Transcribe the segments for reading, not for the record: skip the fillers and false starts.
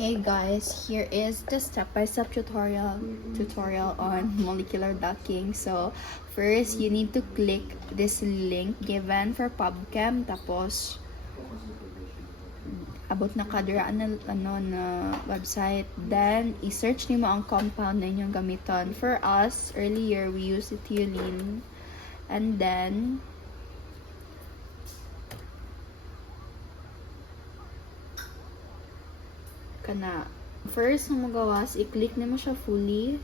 Hey guys, here is the step-by-step tutorial on molecular docking. So, first you need to click this link given for PubChem, tapos abot na kadira na website. Then i-search nimo ang compound na inyong gamiton. For us, earlier we used ethylene. And then kana first na magawas, i-click nimo siya fully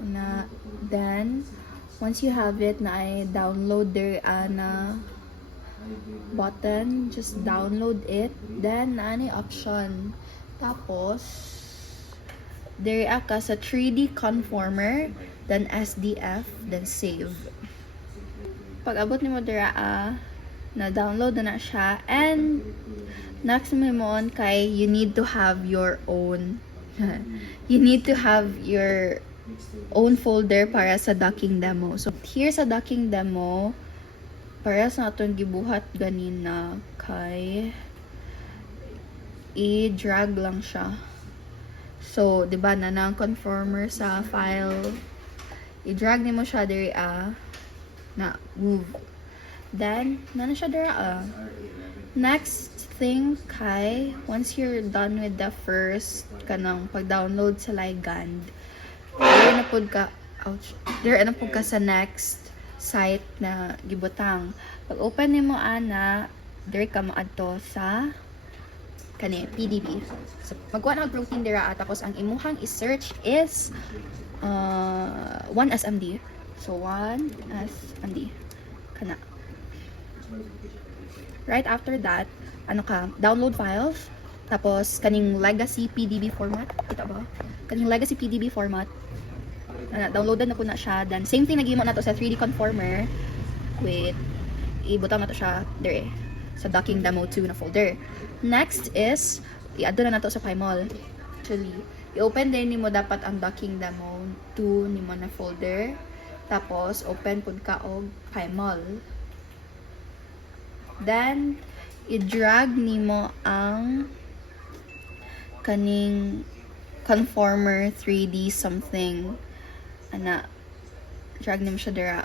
na, then once you have it na ay download there na button, just download it, then na any option, tapos there ka sa 3D conformer, then SDF, then save. Pag abot nimo dira na download na siya, and next mo kay you need to have your own folder para sa docking demo. So here sa docking demo, para sa atong gibuhat ganina, kay i-drag lang siya. So di ba na nang conformer sa file, i-drag nimo siya diri na move, then na siya diri Next thing kay, once you're done with the first kanang pag-download sa Ligand, there na pud ka sa next site na gibutang. Pag open nimo ana, there ka maadto sa kani PDB. So magkuha na protein dira tapos ang imuhang i-search is 1SMD. So 1SMD kana. Right after that, download files, tapos kaning legacy PDB format, kita ba? Kaning legacy PDB format, downloaded na po na siya. Then same thing nagimo na to sa 3D conformer, with ibutang na to siya dire sa docking demo 2 na folder. Next is i-add na to sa Pymol. Actually, i-open din nimo dapat ang docking demo 2 nimo na folder, tapos open pud ka og Pymol. Then i-drag nimo ang kaning conformer 3D something drag nimo siya dira.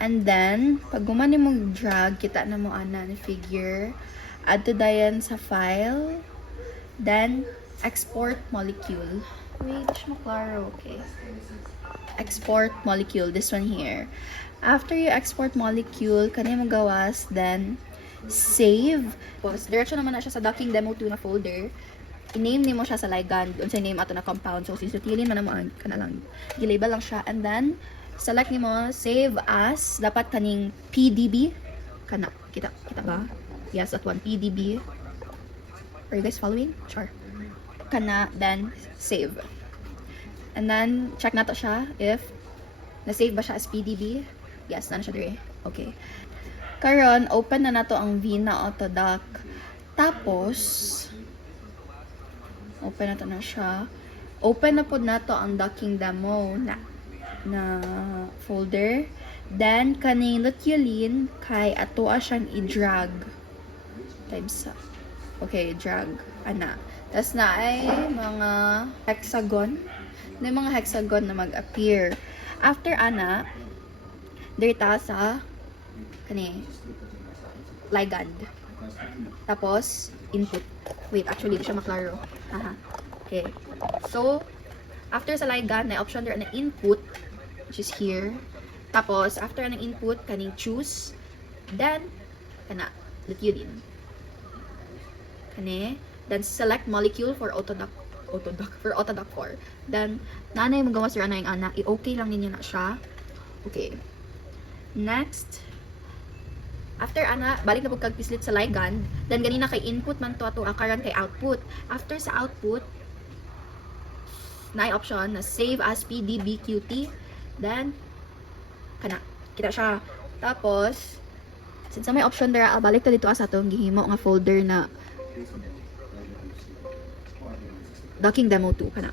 And then pag guman nimo drag, kita na mo ni figure, add to dayan sa file, then export molecule. Wait, siya klaro. Okay, export molecule, this one here. After you export molecule, kani mo gawas, then save. Tapos diretso naman na siya sa docking demo 2 na folder. I-name nimo siya sa Ligand, unsay name ato na compound. So since ethylene man naman kana lang, i-label lang siya, and then select nimo save as, dapat kaning PDB kana, kita ba? Yes, that one, PDB. Are you guys following? Sure. Kana, then save. And then check nato siya if na-save ba siya as PDB. Yes, na siya dire. Okay. Karon, open na nato ang Vina Autodoc. Tapos open na to na siya. Open na pod nato ang docking demo na folder. Then kaning luteolin kay atoa siyang i-drag. Okay, drag ana. Tas na ay mga hexagon. Na mga hexagon na mag-appear. After ana, data sa kani Ligand. Tapos input. Wait, actually di siya maklaro. Okay. So after sa Ligand, na option there na input, which is here. Tapos after ng input, kaning choose, then kana luteolin. Kani, then select molecule for Autodoc 4. Then nanay mo gawas ra na yung i-okay lang ninyo na siya. Okay. Next, after balik na po kag-pislit sa Ligand, then ganina kay input man to ato karon kay output. After sa output, na option na save as PDBQT, then kana kita siya. Tapos since may option there, balik ta dito sa atong gihimo nga folder na docking demo 2 kana.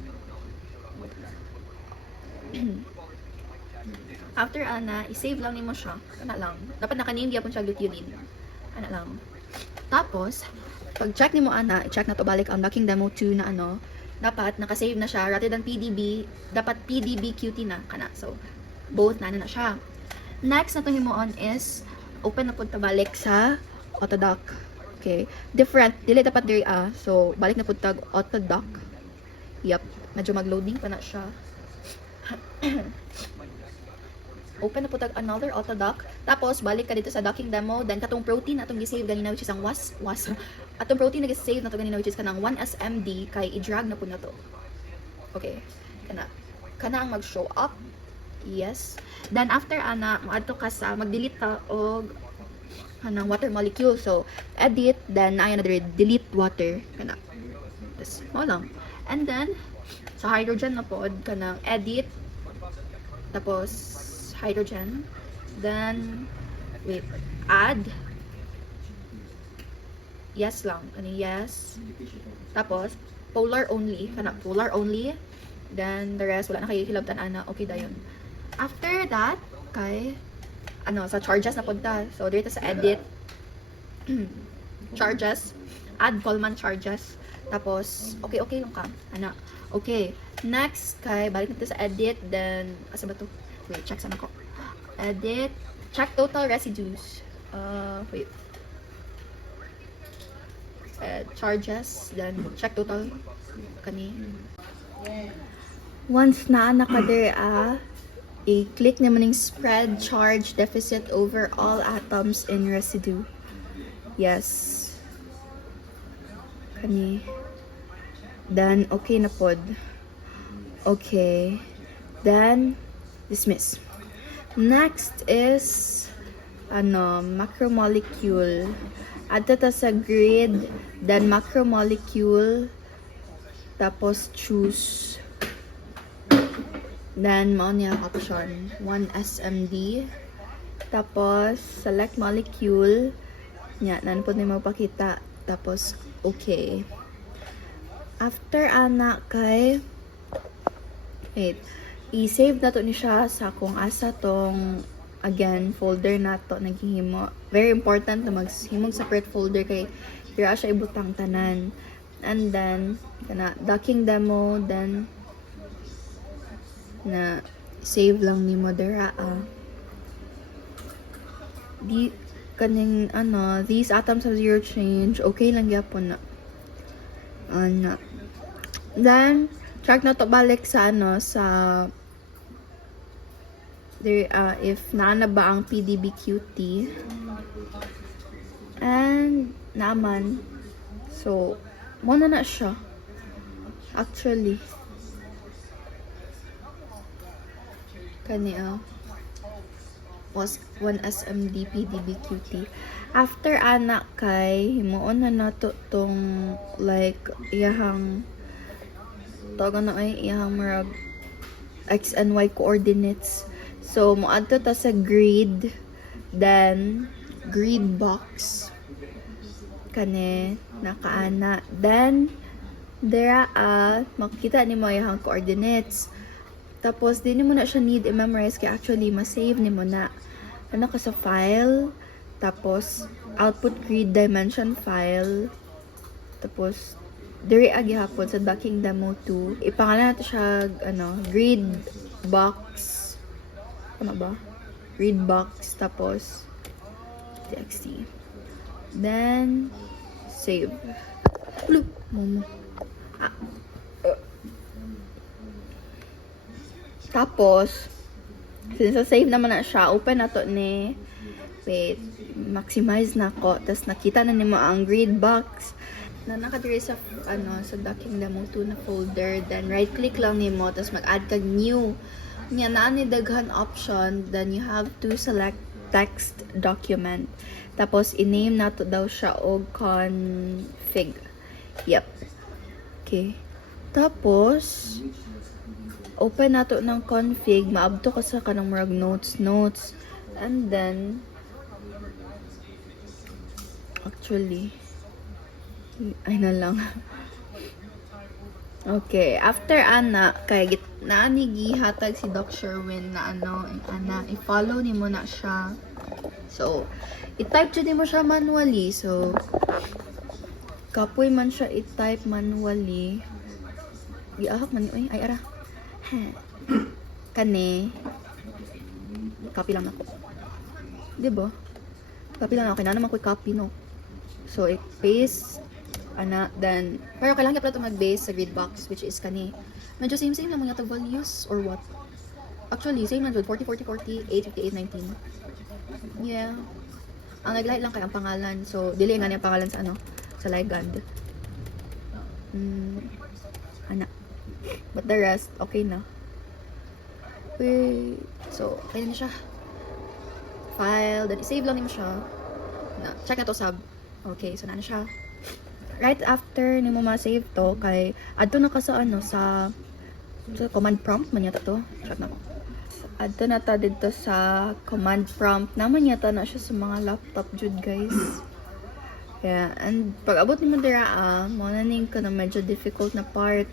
After i-save lang nimo siya. Ana lang. Dapat naka-name gyapon siya luteolin. Ana lang. Tapos pag check ni mo ana, i-check na to balik ang Docking Demo 2 na ano, dapat nakasave na siya rather than PDB, dapat PDB Qt na kana. So both na siya. Next na to himuon is open na pud ta balik sa Autodoc. Okay, different dili dapat diri so balik na pud tag Autodoc. Yep, medyo mag-loading pa na siya. Open na po tag another Autodoc. Tapos, balik ka dito sa docking demo. Then, katong protein na itong gisave ganina, which is ang was. Atong protein na gisave na ito ganina, which is kanang 1SMD, kay i-drag na po na to. Okay. Kana ang mag-show up. Yes. Then, after ana, maadto ka sa, mag-delete ka o kanang water molecule. So, edit. Then, ayan na dito, delete water. Kana. Tapos, mo lang. And then, sa hydrogen na po, kanang edit. Tapos, hydrogen, then wait, add, yes lang, yes, tapos polar only, polar only, then the rest wala na kayo hilabtan ana, okay dayon. After that kay sa charges na punta, so dito sa edit charges, add Coleman charges, tapos okay lang ka okay. Next kay balik na sa edit, then asa ba to? Wait, check sana ko. Edit. Check total residues. Wait. Charges. Then, check total. Kani. Once na nakader i-click naman yung spread charge deficit over all atoms in residue. Yes. Kani. Then, okay na pod. Okay. Then, dismiss. Next is macromolecule. Add ta sa grid, then macromolecule, tapos choose. Then mo niya option 1SMD. Tapos select molecule. Nya nan po ni mapakita. Tapos okay. After ana kay i-save na to ni siya sa kung asa tong again folder na to naghihimo. Very important na maghimong separate folder kay dira siya ibutang tanan. And then kana docking demo, then na save lang ni mo dira di kaning these atoms have zero change, okay lang gyapon na then check na to balik sa sa there, if naana ba ang PDB-QT and naman, so muna na siya actually kani was 1SMD PDB-QT. After ana kay himuon na nato tong like iyahang tawagan na iyahang marag X and Y coordinates. So, moadto ta sa grid, then grid box kane nakaana, then dera makita ni mo yung coordinates. Tapos di mo na siya need i-memorize kaya actually ma-save ni mo na ka sa file, tapos output grid dimension file, tapos diri agi hapon sa docking demo 2 ipangalan nato siya grid box. Ano ba? Grid box, tapos txt. Then save. Look, momo. Tapos since save naman na siya, open na to ni wait, maximize na ko. Tapos nakita na nimo ang grid box na nakadiri sa sa docking demo 2 na folder. Then right click lang nimo, tapos mag-add kag new. Nya na ni daghan option, then you have to select text document. Tapos i-name nato daw siya og config. Yep. Okay. Tapos open nato ng config, maabto ka sa kanang murag notes, and then actually ay na lang. Okay, after ana kay naani gihatag si Doc Sherwin na i-follow nimo na siya. So, i-type jud nimo siya manually. So, Kapoy man siya i-type manually. Giahak man ay ara. Kani. Copy lang ako. Di ba? Copy lang ako. Kaya naman ko copy, no? So, i-paste. Then, pero kailangan pala ito mag-base sa grid box, which is kani. Medyo same-same lang mga values, or what? Actually, same lang 40, 40, 40, 8, 58, 19. Yeah. Ang nag-light lang kay ang pangalan. So, dili nga niya pangalan sa sa Ligand. But the rest, okay na. Wait. So, okay na siya. File. Then, i-save lang niyo siya. Check na to sub. Okay, so na siya. Right after ni mo ma-save to, kay adto na ka sa sa command prompt man yata to. Check na ko. Adto na ta dito sa command prompt. Naman yata na siya sa mga laptop jud, guys. Yeah, and pag abot nimo dira mo na ning ka na medyo difficult na part.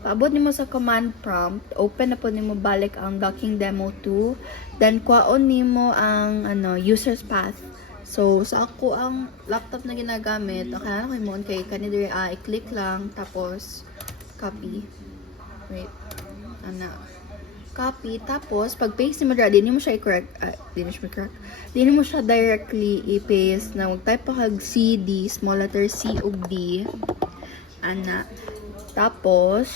Paabot nimo sa command prompt, open na po nimo balik ang docking demo 2, then kuhaon nimo ang user's path. So sa ako ang laptop na ginagamit, okay na ko mo kay kanina i-click lang tapos copy. Wait. Copy tapos pag paste mo dira, di mo siya i-correct. Di mo siya directly i-paste na mag-type pa kag CD, small letter C ug D. Tapos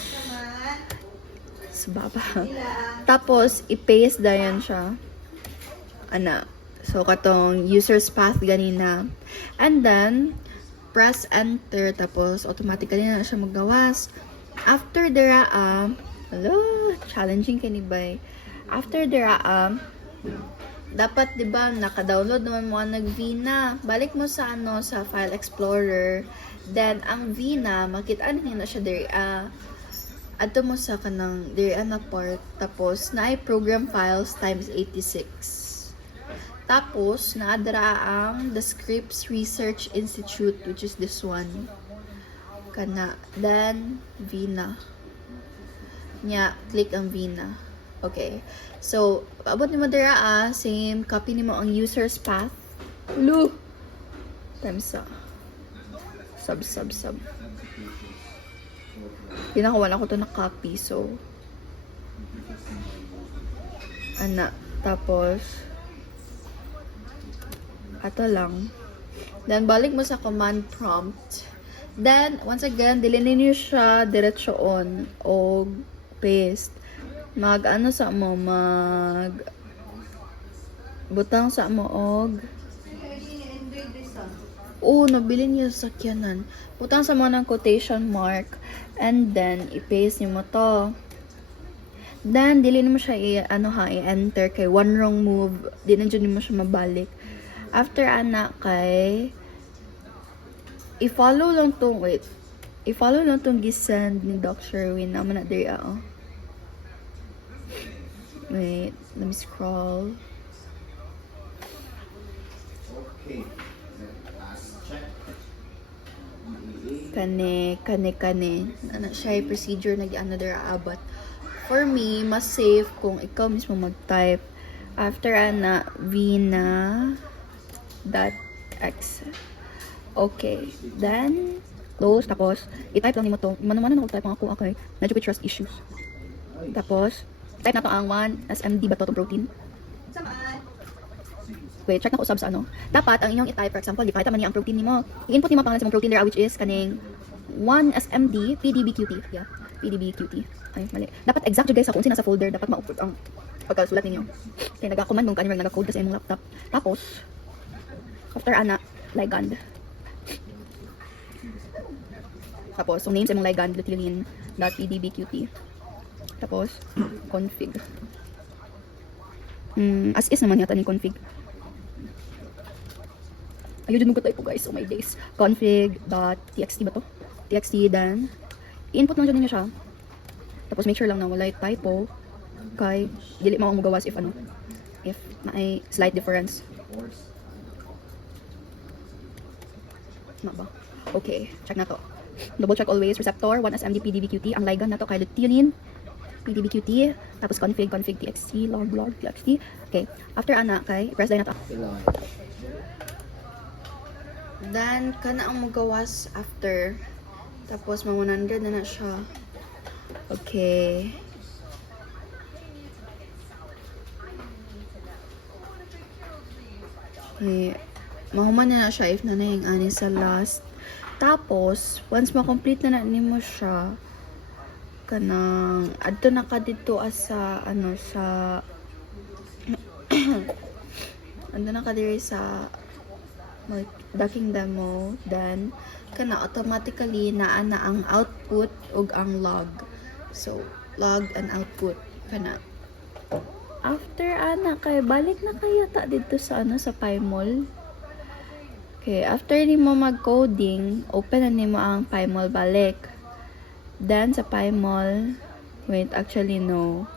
tapos i-paste dayan siya. So katong user's path ganina. And then press enter tapos automatically na siya maggawas. After dira challenging kani bay. After dira dapat 'di ba naka-download naman mo nag Vina. Balik mo sa sa File Explorer. Then ang Vina makita na siya diri adto mo sa kanang diri na part tapos naay program files times 86. Tapos naadra ang the Scripps Research Institute, which is this one. Then Vina. Click ang Vina. Okay. So, abot nimo dira same copy nimo ang user's path. Times sub. Pinakawan ako to na copy, so tapos ato lang. Then balik mo sa command prompt. Then once again dili ninyo siya diretso on o paste. Sa mo butang sa mo og nabili niya sa sakyanan. Butang sa mo ng quotation mark and then i-paste niyo mo to. Then dili mo siya i-enter kay one wrong move, di na jud mo siya mabalik. After kay i-follow lang tong gisend ni Doc Sherwin naman na diri Wait, let me scroll. Okay. Kane. Siya procedure na another but for me, mas safe kung ikaw mismo mag-type. After Vina .x. Okay. Then, close. Tapos, i-type lang nimo to. Mano-mano na type ako. Okay. Medyo with trust issues. Tapos, type na to ang 1 SMD ba to itong protein? Wait, check na ko sub sa Dapat, ang inyong i-type, for example, di pakita man niya ang protein nimo. I-input nimo pangalan sa mong protein there, which is kaning 1 SMD PDBQT. Yeah, PDBQT. Ay, mali. Dapat exact guys sa kung sino sa folder. Dapat ma-upload ang pagkasulat ninyo. Kaya nag-command nung kanina nag-code sa imong laptop. Tapos, after ligand. Tapos, so name sa imong ligand, luteolin.pdbqt. Tapos, config. As is naman yata ni config. Ayun din mo ko guys. Oh my days. Config.txt ba to? TXT, then input lang dyan niya siya. Tapos make sure lang na wala typo. Kay, dili mo ang magawas if na ay slight difference. Na ba? Okay, check na to. Double check always. Receptor, 1 SMD PDBQT. Ang ligand na to kay luteolin PDBQT. Tapos config txt, log txt. Okay, after kay press line na to. Then, kana ang magawas after. Tapos, mga 100 na siya. Okay. Okay. Mahuman na siya if na yung ani sa last. Tapos, once ma-complete na nimo siya, kanang, adto na ka dito sa, sa, ando na ka diri sa, ducking demo, then, kana automatically naa na ang output ug ang log. So, log and output kana. After ana kay balik na kayo ta dito sa sa PyMol. Okay, after nimo mag-coding, open na nimo ang PyMol balik. Then sa PyMol, wait, actually no.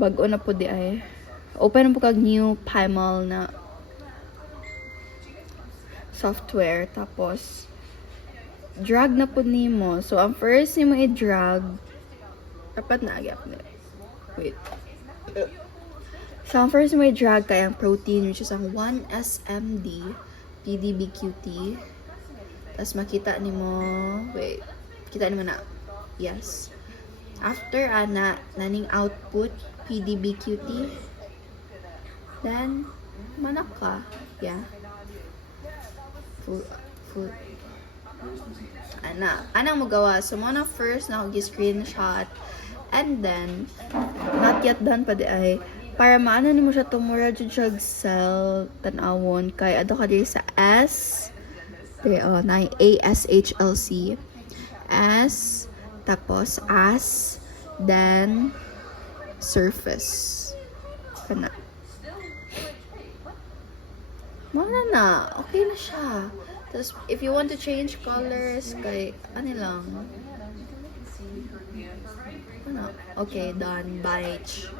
Bag-o na po di ay. Open na po kag new PyMol na software, tapos drag na po nimo. So ang first nimo i-drag, dapat na agyap na. Wait. So ang first nimo i-drag kay ang protein, which is ang 1SMD PDBQT. Tapos makita nimo, wait, kita nimo na. Yes. After ana naning output PDBQT, then manak ka. Yeah. Full. Anang magawa. So, muna first na screenshot. And then, not yet done pa di ay. Para maano nimo siya tumura jud siya cell tan-awon kay adto ka diri sa S. Diri na ASHLC. S, tapos as, then surface. Kana. Mana na. Okay na siya. Tapos, if you want to change colors, kay, lang. Ano? Okay, done. Batch.